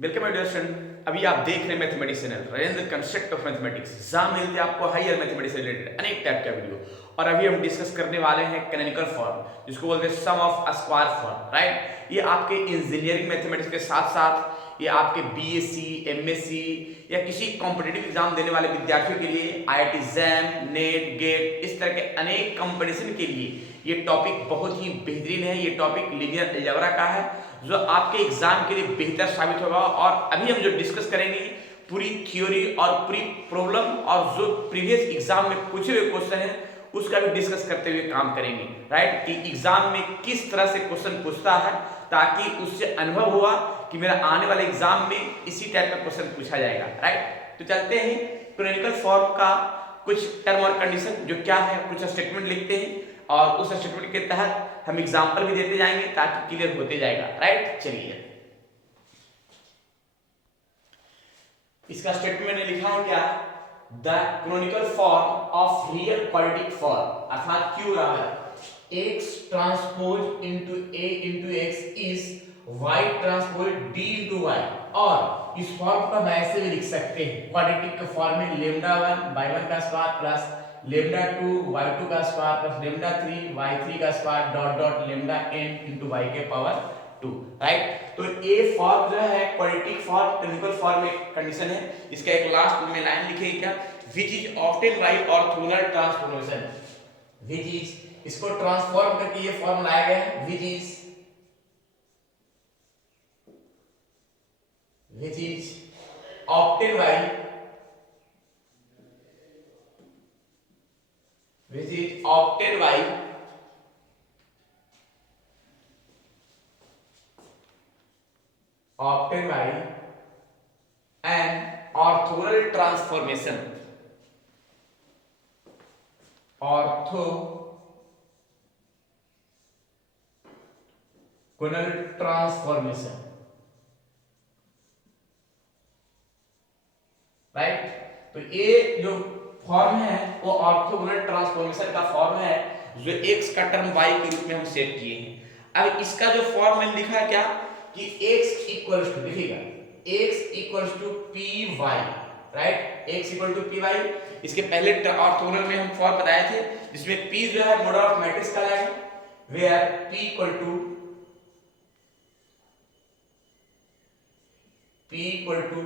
Welcome my dear student. अभी आप देख रहे हैं mathematics channel Rajendra concept of mathematics. Exam मिलते हैं आपको हायर मैथमेटिक्स से रिलेटेड अनेक टाइप का वीडियो, और अभी हम डिस्कस करने वाले हैं कैनोनिकल फॉर्म, जिसको बोलते हैं सम ऑफ स्क्वायर फॉर्म, राइट। ये आपके इंजीनियरिंग मैथमेटिक्स के साथ साथ ये आपके बीएससी, एमएससी या किसी कॉम्पिटिटिव एग्जाम देने वाले विद्यार्थियों के लिए, आईआईटी जैम, नेट, गेट, इस तरह के अनेक कंपटीशन के लिए ये टॉपिक बहुत ही बेहतरीन है। ये टॉपिक लीनियर अलजेब्रा का है जो आपके एग्जाम के लिए बेहतर साबित होगा। और अभी हम जो डिस्कस करेंगे पूरी थ्योरी और पूरी प्रॉब्लम और जो प्रीवियस एग्जाम में पूछे हुए क्वेश्चन है उसका भी डिस्कस करते हुए काम करेंगे, राइट। कि एग्जाम में किस तरह से क्वेश्चन पूछता है, ताकि उससे अनुभव हुआ कि मेरा आने वाले एग्जाम में इसी टाइप का क्वेश्चन पूछा जाएगा, राइट। तो चलते हैं कैनोनिकल फॉर्म का कुछ टर्म और कंडीशन जो क्या है, कुछ स्टेटमेंट लिखते हैं और उस स्टेटमेंट के तहत हम एग्जांपल भी देते जाएंगे ताकि क्लियर होते जाएगा, राइट। चलिए, इसका स्टेटमेंट ने लिखा है क्या, the canonical form of real quadratic form अर्थात क्यू बराबर x transpose into a into x is y transpose d into y। और इस फॉर्म को हम ऐसे भी लिख सकते हैं क्वाड्रेटिक के फॉर्म में लैम्डा 1 y1 का स्क्वायर प्लस लैम्डा 2 y2 का स्क्वायर प्लस लैम्डा 3 y3 का square dot dot lambda n into y के पावर 2, राइट। तो ये फॉर्म जो है क्वाड्रेटिक फॉर्म कैनोनिकल फॉर्म में कंडीशन है। इसका एक लास्ट में लाइन लिखिए क्या, which is obtain bye orthogonal transformation, which is, इसको ट्रांसफॉर्म करके ये फॉर्म लाया गया है, which is obtain bye, which is obtain bye an orthogonal transformation, right. तो ये जो फॉर्म है वो ऑर्थोगोनल ट्रांसफॉर्मेशन का फॉर्म है जो x का टर्म y के रूप में हम सेट किए हैं। अब इसका जो फॉर्म मैंने लिखा है क्या कि x इक्वल्स टू, देखिएगा x equals to P Y, right, x equal to P Y. इसके पहले ऑर्थोगोनल में हम फॉर्म बताए थे जिसमें p जो है मॉडल ऑफ मैट्रिक्स कहलाएगा, where p equal to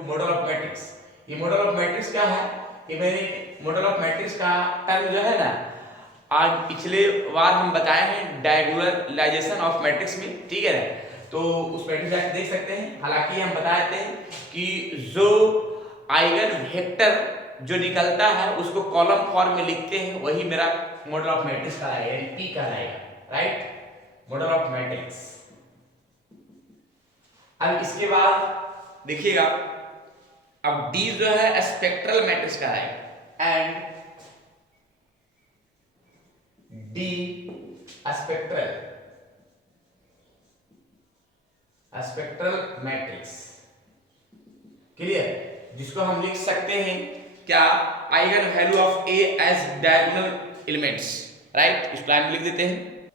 model of matrix. ये मॉडल ऑफ मैट्रिक्स क्या है, कि मैंने मॉडल ऑफ मैट्रिक्स का टर्म जो है ना, आज पिछले बार हम बताए हैं डायगोनलाइजेशन ऑफ मैट्रिक्स में, ठीक है ना। तो उस मैट्रिक्स देख सकते हैं। हालांकि हम बताए थे कि जो आइगन वेक्टर जो निकलता है उसको कॉलम फॉर्म में लिखते हैं, वही मेरा मॉडल ऑफ मैट्रिक्स कहलाएगा, यानी पी कहलाएगा, राइट, मॉडल ऑफ मैट्रिक्स। अब इसके बाद देखिएगा, अब डी जो है स्पेक्ट्रल मैट्रिक्स कहलाएगा, and D spectral matrix, clear, जिसको हम लिख सकते हैं क्या, eigen value of A as diagonal elements, right. इस लाइन में लिख देते हैं,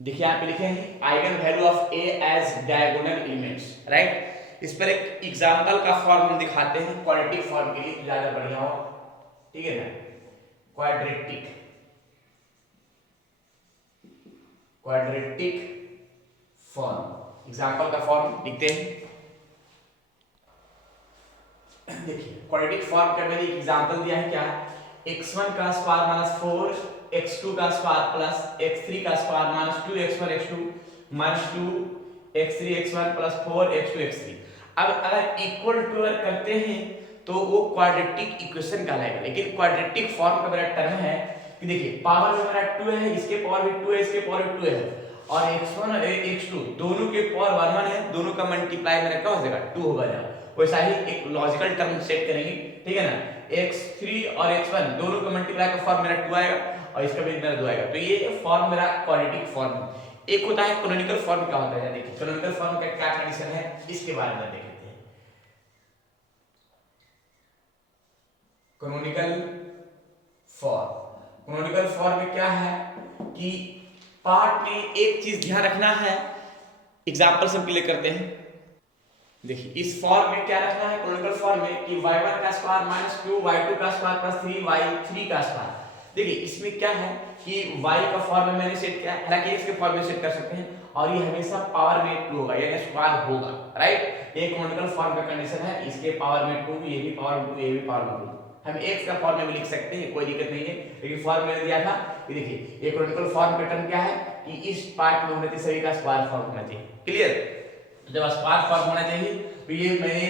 देखिए यहाँ पे लिखे हैं eigen value of A as diagonal elements, right. इस पर एक एग्जांपल का फॉर्म हम दिखाते हैं क्वाड्रेटिक फॉर्म के लिए, ज्यादा बढ़िया हो, ठीक है ना। क्वाड्रेटिक फॉर्म, एग्जांपल का फॉर्म लिखते हैं। देखिए क्वाड्रेटिक फॉर्म का मैंने एग्जांपल दिया है क्या, x1 का स्क्वायर माइनस 4 x2 का स्क्वायर प्लस x3 का square minus 2x1 x2 minus 2x3 x1 plus 4x2 x3। अब अगर इक्वल टू करते हैं तो वो क्वाड्रेटिक इक्वेशन कहलाएगा। लेकिन क्वाड्रेटिक फॉर्म का मेरा टर्म है कि देखिए पावर में मेरा 2 है, इसके पावर भी 2 है, इसके पावर भी 2 है, और x1 और x2 दोनों के पावर 1 है, दोनों का मल्टीप्लाई मेरा क्या हो जाएगा, 2 होगा जाएगा। वैसा ही एक लॉजिकल टर्म सेट करेंगे, ठीक है ना। x3 और x1 दोनों का मल्टीप्लाई का फॉर्म मेरा 2 आएगा और इसका भी मेरा 2 आएगा। तो ये फॉर्म मेरा क्वाड्रेटिक फॉर्म है। एक होता है कैनोनिकल फॉर्म, क्या होता है देखिए, कैनोनिकल फॉर्म का क्या कंडीशन है इसके बारे में देख लेते हैं। कैनोनिकल फॉर्म में क्या है कि पार्ट में एक चीज ध्यान रखना है, एग्जांपल से हम क्लियर करते हैं। देखिए इस फॉर्म में क्या रखना है, कैनोनिकल फॉर्म में कि y1 का स्क्वायर माइनस 2 y2 का स्क्वायर प्लस 3y3 का स्क्वायर। देखिए इसमें क्या है कि y का फॉर्म में मैंने सेट किया है, हालांकि x के फॉर्म में सेट कर सकते हैं, और ये हमेशा पावर में 2 होगा यानी स्क्वायर होगा, राइट। ये कैनोनिकल फॉर्म का कंडीशन है, इसके पावर में 2, ये भी पावर में 2, ये भी पावर में 2। हम x का फॉर्म में भी लिख सकते हैं, कोई दिक्कत नहीं है, लेकिन फॉर्म मैंने दिया था। ये देखिए ये कैनोनिकल फॉर्म का टर्म क्या है कि इस पार्ट में होने चाहिए सभी का स्क्वायर फॉर्म होना चाहिए, क्लियर। तो जब स्क्वायर फॉर्म होना चाहिए तो ये मैंने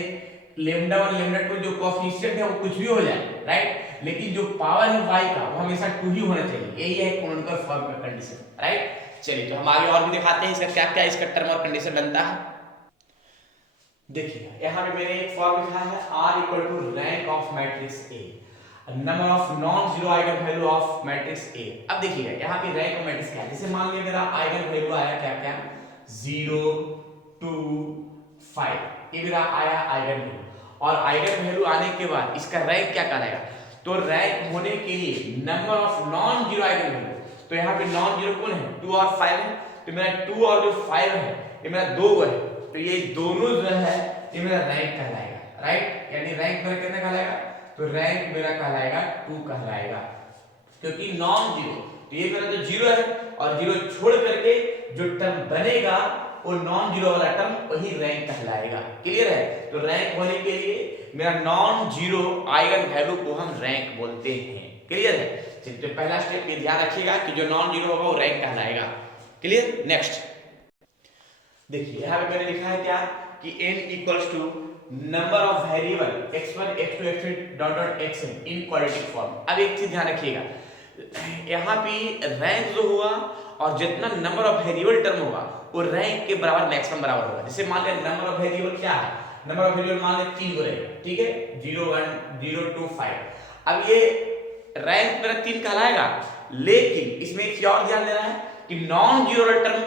लैम्डा 1 लैम्डा 2 जो कोएफिशिएंट है वो कुछ भी हो जाए, राइट, लेकिन जो पावर है y का वो हमेशा 2 ही होना चाहिए, यही है कैनोनिकल फॉर्म का कंडीशन, राइट। चलिए तो हम आगे और भी दिखाते हैं इसका क्या क्या इसका टर्म और कंडीशन बनता है। देखिए यहाँ पे मैंने एक फॉर्म लिखा है r equal to rank of matrix A, number of non zero eigen value of matrix A। अब देखिएगा यहाँ पे रैंक ऑफ मैट्रिक्स क्या है, जैसे मान लिया मेरा आइगन वैल्यू आया क्या क्या 0 2 5, ये मेरा आया आइगन वैल्यू, और आइगन वैल्यू आने के बाद इसका रैंक क्या कहलाएगा, तो रैंक होने के लिए number of non zero eigen value, तो यहाँ पे नॉन जीरो कौन है 2 और 5 है, तो मेरा 2 और जो 5 है ये मेरा 2 है, तो ये दोनों जो है ये मेरा रैंक कहलाएगा, राइट। यानी रैंक मेरा कितना कहलाएगा, तो रैंक मेरा कहलाएगा 2 कहलाएगा, क्योंकि नॉन जीरो, तो ये मेरा जो जीरो है और जीरो छोड़ करके जो टर्म बनेगा वो नॉन जीरो वाला टर्म वही रैंक कहलाएगा, क्लियर है। तो रैंक होने के लिए मेरा नॉन जीरो आइगन वैल्यू को हम रैंक बोलते हैं, क्लियर है। चलिए तो पहला स्टेप ये ध्यान रखिएगा कि जो नॉन जीरो होगा वो रैंक कहलाएगा, क्लियर। नेक्स्ट देखिए यहाँ पे मैंने लिखा है क्या कि n equals to number of variable x1 x2 x3 dot dot xn in quadratic form. अब एक चीज ध्यान रखिएगा, यहाँ पे रैंक जो हुआ और जितना नंबर ऑफ वेरिएबल टर्म होगा वो रैंक के बराबर मैक्सिमम बराबर होगा। जैसे मान लिया नंबर ऑफ वेरिएबल क्या है, नंबर ऑफ वेरिएबल मान लिया 3 रहेगा, ठीक है, 0 1 0 2 5। अब ये रैंक मेरा 3 कहलाएगा, लेकिन इसमें एक चीज और ध्यान देना है कि नॉन जीरो टर्म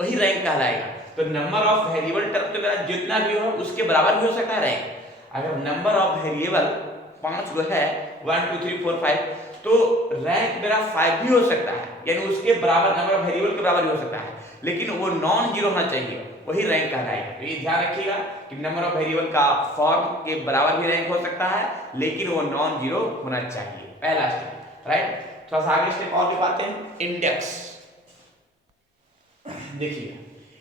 वही रैंक कहलाएगा। तो नंबर ऑफ वेरिएबल टर्म तो मेरा जितना भी हो उसके बराबर भी हो सकता है रैंक। अगर नंबर ऑफ वेरिएबल 5 गो है 1 2 3 4 5, तो रैंक मेरा 5 भी हो सकता है, यानी उसके बराबर नंबर ऑफ वेरिएबल के बराबर भी हो सकता है, लेकिन वो नॉन जीरो होना चाहिए, वही रैंक कहलाएगा। तो ये ध्यान रखिएगा कि नंबर ऑफ वेरिएबल का फॉर्म के बराबर भी रैंक हो सकता है, लेकिन वो नॉन जीरो होना चाहिए, पहला स्टेप, राइट। थोड़ा सा आगे स्टेप और दिखाते हैं, इंडेक्स। देखिए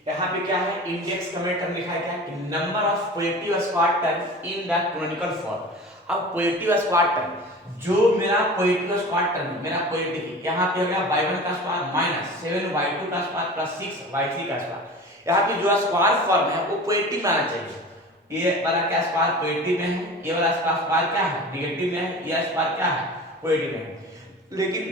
यहाँ पे क्या है, इंडेक्स का टर्म लिखा है क्या कि number of positive square term in the canonical form. अब पॉजिटिव स्क्वायर टर्म जो मेरा पॉजिटिव स्क्वायर टर्म मेरा पॉजिटिव, यहाँ पे हो गया y1 का स्क्वायर माइनस 7y2 का स्क्वायर प्लस 6y3 का स्क्वायर। यहाँ पे जो स्क्वायर फॉर्म है वो पॉजिटिव में आना चाहिए। ये वाला क्या स्क्वायर पॉजिटिव में है, ये वाला स्क्वायर क्या है नेगेटिव में है, ये स्क्वायर क्या है पॉजिटिव में है। लेकिन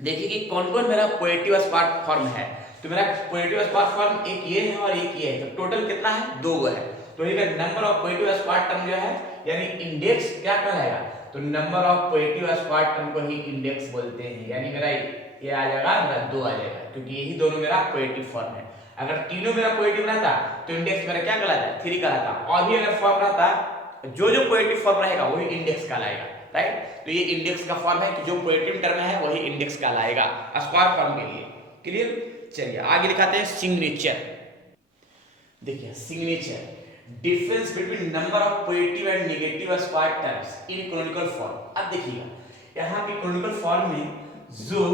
देखिए कि कौन कौन मेरा पॉजिटिव स्क्वायर फॉर्म है, तो मेरा पॉजिटिव स्क्वायर फॉर्म एक ये है और एक ये है, तो टोटल कितना है 2 है। तो ये number of positive square term जो है यानी इंडेक्स क्या कहलाएगा, तो number of positive square term को ही इंडेक्स बोलते हैं, यानी मेरा ये आ जाएगा मेरा 2 आ जाएगा, क्योंकि यही दोनों मेरा पॉजिटिव फॉर्म है। अगर तीनों मेरा पॉजिटिव रहता तो इंडेक्स मेरा क्या कहलाता 3 कहलाता, और भी अगर फॉर्म रहता जो जो पॉजिटिव फॉर्म रहेगा वही इंडेक्स कहलाएगा, राइट। तो ये इंडेक्स का फॉर्म है कि जो पॉजिटिव टर्म है वही इंडेक्स कहलाएगा स्क्वायर फॉर्म के लिए, क्लियर। चलिए आगे दिखाते हैं सिग्नेचर। देखिए signature difference between number of positive and negative square terms in canonical form. अब देखिएगा यहाँ पे कैनोनिकल फॉर्म में जो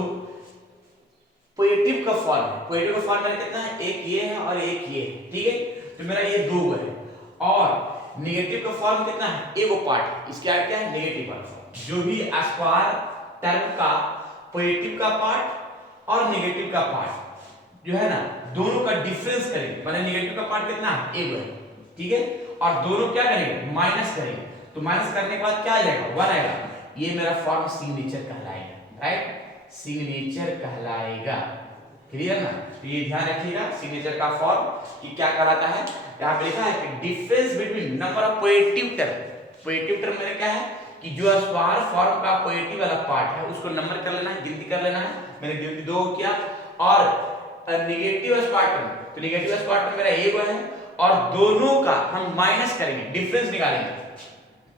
पॉजिटिव का फॉर्म है, पॉजिटिव का फॉर्म मेरा कितना है, एक ये है और एक ये है, ठीक है, तो मेरा ये 2 है। और नेगेटिव का फॉर्म कितना है, एक पार्ट, इसके आगे क्या है नेगेटिव वाला फॉर्म। जो भी स्क्वायर टर्म का पॉजिटिव का पार्ट और नेगेटिव का पार्ट जो है ना दोनों का डिफरेंस करेंगे, मतलब नेगेटिव का पार्ट कितना है 1 है, ठीक है, और दोनों क्या करेंगे माइनस करेंगे, तो माइनस करने के बाद क्या आ जाएगा 1 आएगा। ये मेरा फॉर्म सिग्नेचर कहलाएगा, राइट, सिग्नेचर कहलाएगा, क्लियर ना। तो ये ध्यान रखिएगा सिग्नेचर का फॉर्म कि क्या कहलाता है। यहाँ पे लिखा है कि difference between number of positive term, positive term में क्या है कि जो स्क्वायर फॉर्म का पॉजिटिव वाला पार्ट है उसको नंबर कर लेना है, गिनती कर लेना है, मैंने गिनती 2 किया। और नेगेटिव स्क्वायर टर्म, तो नेगेटिव स्क्वायर टर्म मेरा 1 है और दोनों का हम माइनस करेंगे, डिफरेंस निकालेंगे,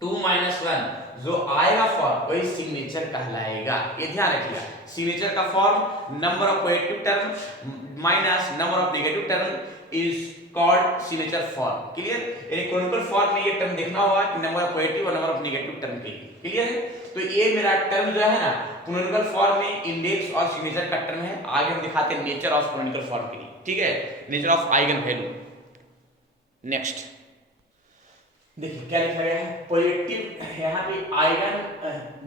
2 - 1 जो आएगा फॉर्म वही सिग्नेचर कहलाएगा। ये ध्यान रखिएगा सिग्नेचर का form number of positive term minus number of negative term is called signature form. Clear? यानी कोनिकल फॉर्म में ये टर्म देखना होगा कि नंबर ऑफ पॉजिटिव और नंबर ऑफ नेगेटिव टर्म के लिए. क्लियर है? तो ये मेरा टर्म जो है ना कोनिकल फॉर्म में इंडेक्स और सिग्नेचर का टर्म है. आगे हम दिखाते हैं नेचर ऑफ कोनिकल फॉर्म के लिए. ठीक है? Nature of eigen value. Next देखिए क्या लिखा गया है. पॉजिटिव यहाँ पे eigen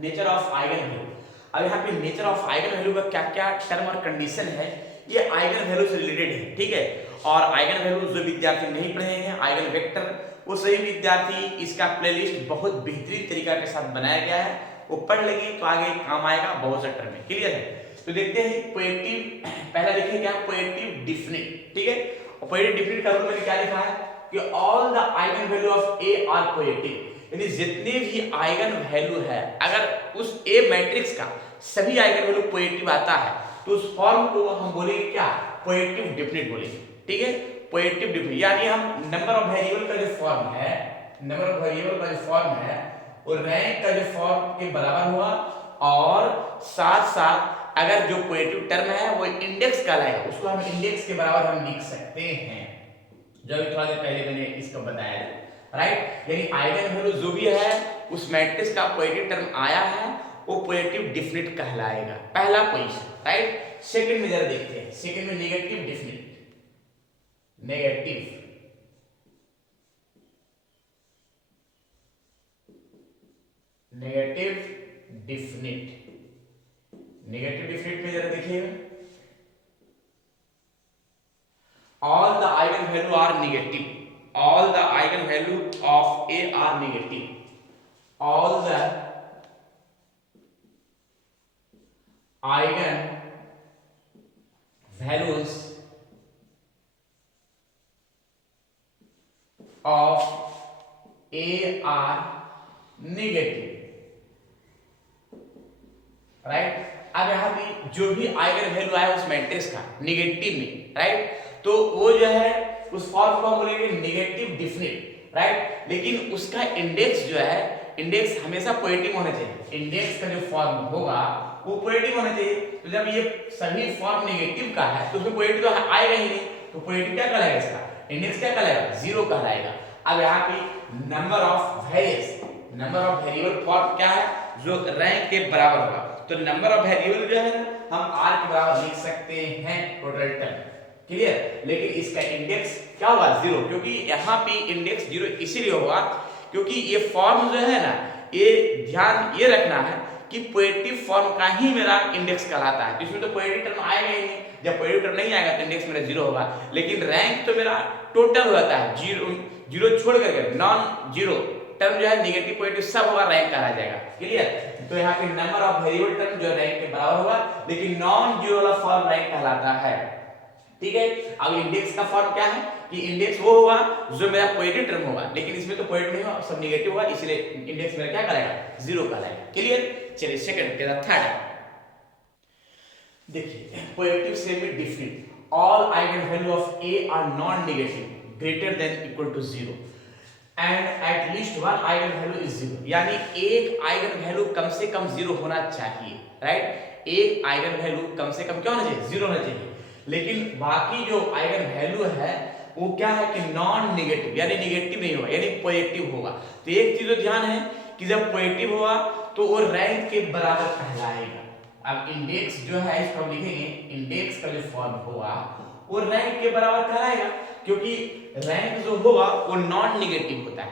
nature of eigen value. अब यहाँ पे नेचर ऑफ आइगन वैल्यू का क्या क्या टर्म और कंडीशन है ये आइगन वैल्यू से रिलेटेड है. ठीक है? और आइगन वैल्यू जो विद्यार्थी नहीं पढ़े हैं आइगन वेक्टर वो सही विद्यार्थी इसका प्लेलिस्ट बहुत बेहतरीन तरीका के साथ बनाया गया है. वो पढ़ लेंगे तो आगे काम आएगा बहुत से टर्म में. क्लियर है? तो देखते हैं पॉजिटिव पहला देखिए क्या पॉजिटिव डिफिनिट. ठीक है? और पॉजिटिव डिफिनिट का रूल में क्या लिखा है कि all the eigen value of A are positive. यानी जितने भी आइगन वैल्यू है अगर उस ए मैट्रिक्स का सभी आइगन वैल्यू पॉजिटिव आता है तो उस फॉर्म को हम बोलेंगे क्या पॉजिटिव डिफिनिट बोलेंगे. ठीक है? पॉजिटिव डिफिनिट यानी हम नंबर ऑफ वेरिएबल का जो फॉर्म है नंबर ऑफ वेरिएबल का जो फॉर्म है वो रैंक का जो फॉर्म के बराबर हुआ और साथ साथ अगर जो पॉजिटिव टर्म है वो इंडेक्स कहलाएगा उसको हम इंडेक्स के बराबर हम लिख सकते हैं जो अभी थोड़ा देर पहले मैंने इसको बताया. राइट? यानी आइगन वैल्यू जो भी है उस मैट्रिक्स का पॉजिटिव टर्म आया है वो पॉजिटिव डिफिनिट कहलाएगा. पहला पोजीशन. राइट? सेकंड में जरा देखते हैं. सेकंड में negative definite. Negative negative definite. Negative definite में जरा देखिएगा. all the eigen value are negative. all the eigen value of a are negative. all the eigen values of a are negative. Right? अब यहाँ पे जो भी eigen value आया उस मैट्रिक्स का नेगेटिव में. राइट? तो वो जो है उस फॉर्म को हम बोलेंगे नेगेटिव डिफिनिट. राइट? लेकिन उसका इंडेक्स जो है इंडेक्स हमेशा पॉजिटिव होना चाहिए. इंडेक्स का जो फॉर्म होगा वो पॉजिटिव होना चाहिए. तो जब ये सभी फॉर्म नेगेटिव का है तो उसमें पॉजिटिव तो आएगा ही नहीं. तो पॉजिटिव क्या कहलाएगा इसका इंडेक्स क्या कहलाएगा जीरो कहलाएगा. अब यहाँ पे number of variables number of variable form क्या है जो रैंक के बराबर होगा. तो नंबर ऑफ वेरिएबल जो है हम r के बराबर लिख सकते हैं टोटल टर्म. क्लियर? लेकिन इसका इंडेक्स क्या होगा जीरो क्योंकि यहाँ पे इंडेक्स जीरो इसीलिए होगा क्योंकि ये फॉर्म जो है ना ये ध्यान ये रखना है कि पॉजिटिव फॉर्म का ही मेरा इंडेक्स कहलाता है. इसमें तो पॉजिटिव टर्म आएगा ही नहीं. जब पॉजिटिव टर्म नहीं आएगा तो इंडेक्स मेरा जीरो होगा. लेकिन रैंक तो मेरा टोटल हो जाता है. जीरो छोड़ करके नॉन जीरो टर्म जो है नेगेटिव पॉजिटिव सब होगा रैंक कहा जाएगा. क्लियर? तो यहाँ पे नंबर ऑफ वेरिएबल टर्म जो रैंक के बराबर होगा लेकिन नॉन जीरो वाला फॉर्म रैंक कहलाता है. ठीक है? अब इंडेक्स का फॉर्म क्या है कि इंडेक्स वो होगा जो मेरा पॉजिटिव टर्म होगा लेकिन इसमें तो पॉजिटिव नहीं होगा सब नेगेटिव होगा इसलिए इंडेक्स मेरा क्या कहलाएगा जीरो कहलाएगा. क्लियर? चलिए सेकंड के बाद थर्ड देखिए positive semi definite all eigen value of A are non negative greater than equal to zero and at least one eigen value is zero. यानी एक आइगन वैल्यू कम से कम जीरो होना चाहिए. राइट? एक आइगन वैल्यू कम से कम क्या होना चाहिए जीरो होना चाहिए. लेकिन बाकी जो आइगन वैल्यू है वो क्या है कि नॉन नेगेटिव यानी नेगेटिव नहीं होगा यानी पॉजिटिव होगा. तो एक चीज तो ध्यान है कि जब पॉजिटिव होगा तो वो रैंक के बराबर कहलाएगा. अब इंडेक्स जो है इसको हम लिखेंगे इंडेक्स का जो फॉर्म होगा वो रैंक के बराबर कहलाएगा क्योंकि रैंक जो होगा वो नॉन नेगेटिव होता है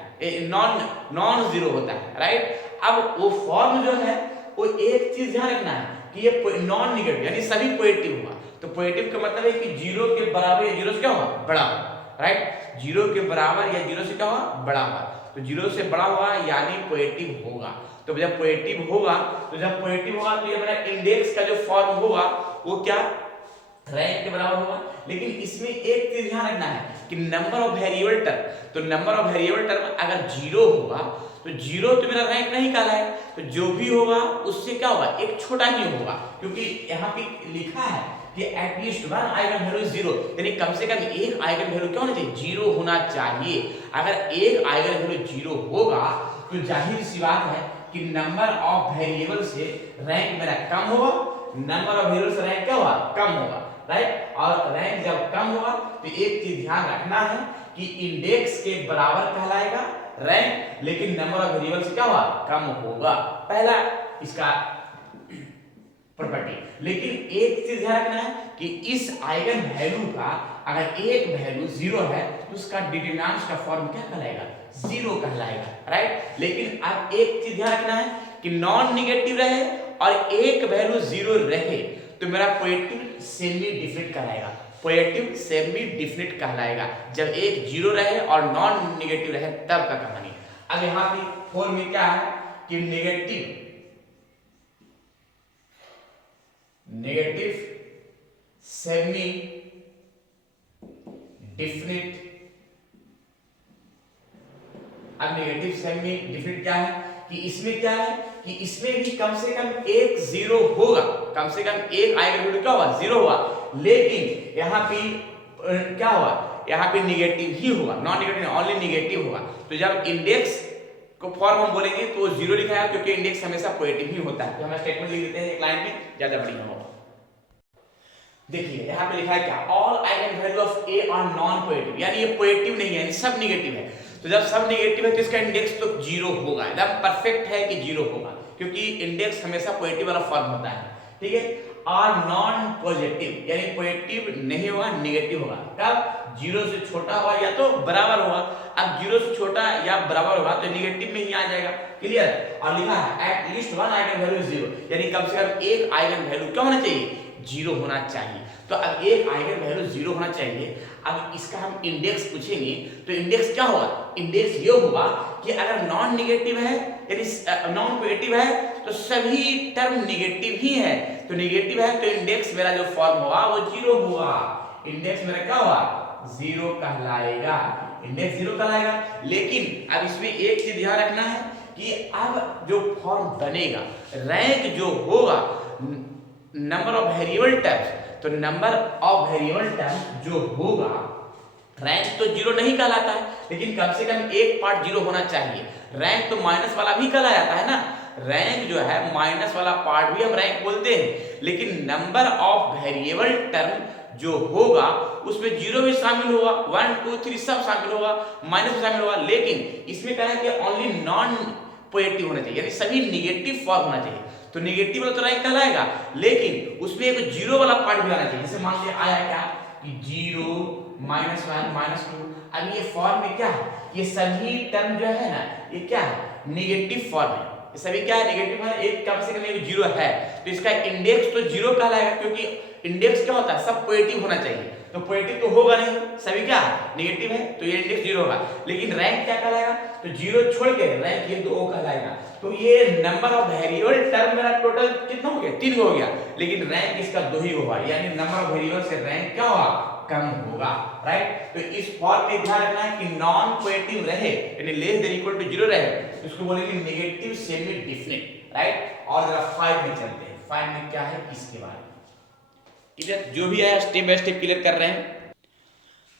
नॉन जीरो होता है. राइट? अब वो फॉर्म जो है वो एक चीज ध्यान रखना है कि ये नॉन नेगेटिव यानी सभी पॉजिटिव होगा. तो पॉजिटिव का मतलब है कि जीरो के बराबर या जीरो से क्या होगा बड़ा होगा. राइट? जीरो के बराबर या जीरो से क्या होगा बड़ा होगा. तो जीरो से बड़ा होगा यानी पॉजिटिव होगा. तो जब पॉजिटिव होगा तो ये मेरा इंडेक्स का जो फॉर्म होगा वो क्या रैंक के बराबर होगा. लेकिन इसमें एक चीज ध्यान रखना है कि नंबर ऑफ वेरिएबल टर्म तो नंबर ऑफ वेरिएबल टर्म अगर जीरो होगा तो जीरो तो मेरा रैंक नहीं कहलाएगा. तो जो भी होगा उससे क्या होगा एक छोटा ही होगा क्योंकि यहाँ पे लिखा है कि at least one eigen value zero यानी कम से कम एक आइगन वैल्यू क्या होना चाहिए जीरो होना चाहिए. अगर एक आइगन वैल्यू जीरो होगा तो जाहिर सी बात है कि नंबर ऑफ वेरिएबल से रैंक मेरा कम होगा. नंबर ऑफ वेरिएबल से रैंक क्या होगा कम होगा. राइट। और रैंक जब कम होगा तो एक चीज ध्यान रखना है कि इंडेक्स के बराबर कहलाएगा रैंक, लेकिन नंबर ऑफ वेरिएबल से क्या होगा, कम होगा। पहला इसका प्रॉपर्टी। लेकिन एक चीज ध्यान रखना है कि इस आइगन वैल्यू का अगर एक वैल्यू 0 है तो उसका डिटरमिनेंट का फॉर्म क्या कहलाएगा, 0 कहलाएगा, राइट। लेकिन अब एक चीज ध्यान रखना है कि नॉन नेगेटिव रहे और एक वैल्यू 0 रहे तो मेरा पॉजिटिव सेमी डिफिनिट कहलाएगा, पॉजिटिव सेमी डिफिनिट कहलाएगा जब एक 0 रहे और नॉन नेगेटिव रहे तब का कहानी। अब यहाँ पे फॉर्म में क्या है कि नेगेटिव सेमी डिफिनिट। अब नेगेटिव सेमी डिफिनिट क्या है कि इसमें क्या है कि इसमें भी कम से कम एक 0 होगा, कम से कम एक आइगन वैल्यू क्या होगा, 0 होगा। लेकिन यहाँ पे क्या होगा, यहाँ पे नेगेटिव ही होगा, नॉन नेगेटिव ओनली नेगेटिव होगा। तो जब इंडेक्स को फॉर्म हम बोलेंगे तो 0 लिखा है क्योंकि इंडेक्स हमेशा पॉजिटिव ही होता है। तो हम स्टेटमेंट लिख देते हैं एक लाइन में, ज्यादा बढ़िया होगा। देखिए यहाँ पे लिखा है क्या, all eigen value of A are non positive, यानी ये पॉजिटिव नहीं है, यानी सब नेगेटिव है। तो जब सब नेगेटिव है तो इसका इंडेक्स तो 0 होगा, एकदम परफेक्ट है कि 0 होगा क्योंकि इंडेक्स हमेशा पॉजिटिव वाला फॉर्म होता है, ठीक है। आर नॉन पॉजिटिव यानी पॉजिटिव नहीं होगा, नेगेटिव होगा। कब 0 से छोटा होगा या तो बराबर होगा। अब 0 से छोटा या बराबर होगा तो नेगेटिव में ही आ जाएगा, क्लियर। और लिखा है eight least one eigen value 0, यानी कम से कम एक आइगन वैल्यू क्या होना चाहिए, 0 होना चाहिए। तो अब एक आइगन वैल्यू 0 होना चाहिए। अब इसका हम इंडेक्स पूछेंगे तो इंडेक्स क्या होगा, इंडेक्स ये होगा कि अगर नॉन नेगेटिव है यानी नॉन पॉजिटिव है तो सभी टर्म नेगेटिव ही है, तो नेगेटिव है तो इंडेक्स मेरा जो फॉर्म होगा वो 0 होगा, इंडेक्स मेरा क्या होगा, 0 कहलाएगा, इंडेक्स 0 कहलाएगा। लेकिन अब इसमें एक चीज ध्यान रखना है कि अब जो फॉर्म बनेगा, रैंक जो होगा नंबर ऑफ वेरिएबल टर्म्स, तो नंबर ऑफ वेरिएबल टर्म्स जो होगा, रैंक तो 0 नहीं कहलाता है लेकिन कम से कम एक पार्ट 0 होना चाहिए। रैंक तो माइनस वाला भी कहला जाता है ना, रैंक जो है माइनस वाला पार्ट भी हम रैंक बोलते हैं, लेकिन नंबर ऑफ वेरिएबल टर्म जो होगा उसमें 0 भी शामिल होगा, 1 2 3 सब शामिल होगा, माइनस भी शामिल होगा। लेकिन इसमें क्या है कि ओनली नॉन पॉजिटिव होना चाहिए, यानी सभी नेगेटिव फॉर्म होना चाहिए। तो नेगेटिव वाला तो रैंक कहलाएगा लेकिन उसमें एक 0 वाला पार्ट भी आना चाहिए। जैसे मान लीजिए आया क्या कि 0 -1 -2। अब ये फॉर्म में क्या है, ये सभी टर्म जो है ना ये क्या है, नेगेटिव फॉर्म है, ये सभी क्या है, नेगेटिव है। एक कम से कम एक 0 है तो इसका इंडेक्स तो 0 कहलाएगा क्योंकि इंडेक्स क्या होता है, सब पॉजिटिव होना चाहिए। तो पॉजिटिव तो होगा नहीं, सभी क्या नेगेटिव है तो ये इंडेक्स 0 होगा। लेकिन रैंक क्या कहलाएगा, तो 0 छोड़ के रैंक ये 2 कहलाएगा। तो ये नंबर ऑफ वेरिएबल टर्म मेरा टोटल कितना हो गया, 3 हो गया, लेकिन रैंक इसका 2 ही होगा, यानी नंबर ऑफ वेरिएबल से रैंक क्या होगा, कम होगा, राइट। तो इस फॉर्म में ध्यान रखना है कि नॉन पॉजिटिव रहे यानी लेस देन इक्वल टू 0 रहे तो इसको बोलेंगे नेगेटिव सेमी डिफिनिट, राइट। और जरा 5 में चलते हैं, 5 में क्या है इसके बारे में क्लियर, जो भी है स्टेप बाय स्टेप क्लियर कर रहे हैं।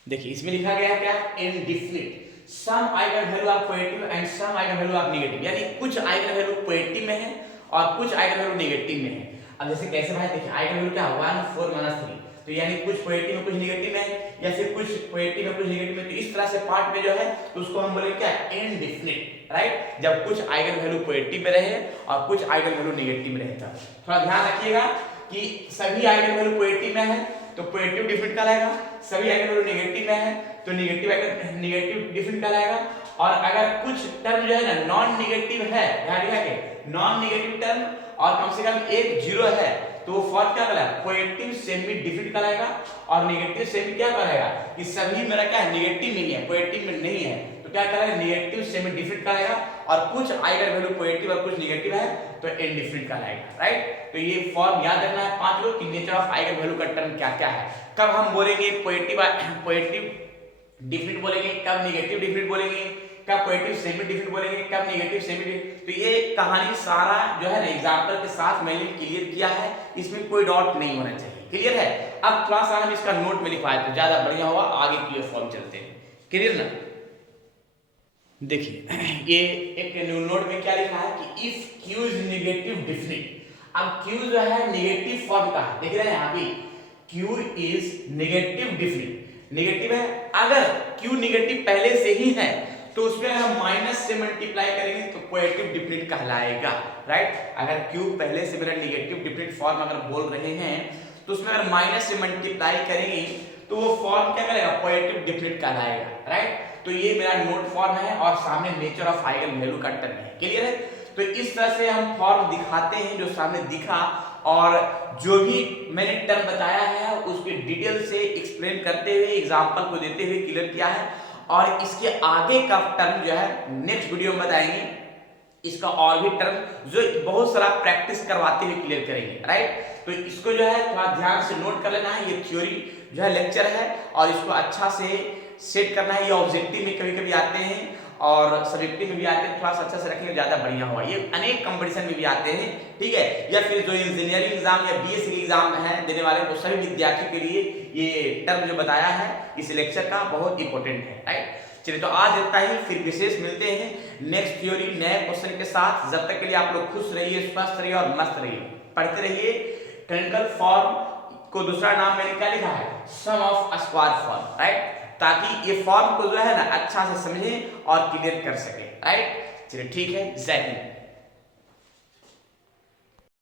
देखिए इसमें लिखा गया है क्या, indefinite some eigen value are positive and some eigen value are negative, यानी कुछ आइगन वैल्यू पॉजिटिव में है और कुछ आइगन वैल्यू नेगेटिव में है। अब जैसे कैसे भाई, देखिए आइगन वैल्यू क्या 1 4 -3, तो यानी कुछ पॉजिटिव में कुछ नेगेटिव में या फिर कुछ पॉजिटिव में कुछ नेगेटिव में, तो इस तरह से पार्ट में जो है तो उसको हम बोलेंगे क्या, इनडिफिनिट, राइट। जब कुछ आइगन वैल्यू पॉजिटिव में रहे और कुछ आइगन वैल्यू नेगेटिव में रहेगा। थोड़ा ध्यान रखिएगा कि सभी आइगन वैल्यू पॉजिटिव में है तो पॉजिटिव डिफिनिट कहलाएगा, सभी आइगन वैल्यू नेगेटिव में है तो नेगेटिव डिफिनिट कहलाएगा। और अगर कुछ टर्म जो है ना नॉन नेगेटिव है, ध्यान रखिए नॉन नेगेटिव टर्म और कम से कम एक 0 है तो फॉर्म क्या कहलाएगा, पॉजिटिव सेमी डिफिनिट कहलाएगा। और नेगेटिव सेमी क्या कहलाएगा कि सभी मेरा क्या है, नेगेटिव में ही है, पॉजिटिव में नहीं है, तो क्या कहलाएगा, नेगेटिव सेमी डिफिनिट कहलाएगा। और कुछ आइगन वैल्यू पॉजिटिव और कुछ नेगेटिव है तो इनडिफिनिट कहलाएगा, राइट। तो ये फॉर्म याद रखना है 5 कि नेचर ऑफ आइगन वैल्यू का टर्म क्या क्या है, कब हम बोलेंगे पॉजिटिव डिफिनिट बोलेंगे, कब नेगेटिव डिफिनिट बोलेंगे, कब पॉजिटिव सेमी डिफिनिट बोलेंगे, कब नेगेटिव सेमी डिफिनिट। तो ये कहानी सारा जो है ना एग्जांपल के साथ मैंने क्लियर किया है, इसमें कोई डाउट नहीं होना चाहिए, क्लियर है। अब थोड़ा सा हम इसका नोट में लिखवाए तो ज्यादा बढ़िया होगा, आगे की फॉर्म चलते हैं, क्लियर ना। देखिए ये एक नोट में क्या लिखा है कि if q is negative definite. अब q जो है नेगेटिव फॉर्म का है, देख रहे हैं यहाँ पे Q is negative definite, negative है, अगर Q नेगेटिव पहले से ही है तो उसमें हम माइनस से मल्टीप्लाई करेंगे तो पॉजिटिव डिफिनिट कहलाएगा, राइट। अगर Q पहले से मेरा नेगेटिव डिफिनिट फॉर्म अगर बोल रहे हैं तो उसमें अगर माइनस से मल्टीप्लाई करेंगे तो वो फॉर्म क्या करेगा, पॉजिटिव डिफिनिट कहलाएगा, राइट। तो ये मेरा नोट फॉर्म है और सामने नेचर ऑफ आइगन वैल्यू का टर्म है, क्लियर है। तो इस तरह से हम फॉर्म दिखाते हैं जो सामने दिखा, और जो भी मैंने टर्म बताया है उसके डिटेल से एक्सप्लेन करते हुए एग्जांपल को देते हुए क्लियर किया है। और इसके आगे का टर्म जो है नेक्स्ट वीडियो में बताएंगे, इसका और भी टर्म जो बहुत सारा प्रैक्टिस करवाते हुए क्लियर करेंगे, राइट। तो इसको जो है थोड़ा ध्यान से नोट कर लेना है, ये थ्योरी जो है लेक्चर है और इसको अच्छा से सेट करना है। ये ऑब्जेक्टिव में कभी कभी आते हैं और सब्जेक्टिव में भी आते हैं, थोड़ा सा अच्छा से रखेंगे ज्यादा बढ़िया होगा। ये अनेक कंपटीशन में भी आते हैं, ठीक है, या फिर जो इंजीनियरिंग एग्जाम या बीएससी एग्जाम है देने वाले तो सभी विद्यार्थियों के लिए ये टर्म जो बताया है इस लेक्चर का बहुत इंपॉर्टेंट है, राइट। चलिए तो आज इतना ही, फिर विशेष मिलते हैं नेक्स्ट थ्योरी नए क्वेश्चन के साथ। जब तक के लिए आप लोग खुश रहिए, स्वस्थ रहिए और मस्त रहिए, पढ़ते रहिए। कैनोनिकल फॉर्म को दूसरा नाम मैंने क्या लिखा है, सम ऑफ स्क्वायर फॉर्म, राइट, ताकि ये फॉर्म को जो है ना अच्छा से समझें और क्लियर कर सके, राइट। चलिए ठीक है, जय हिंद।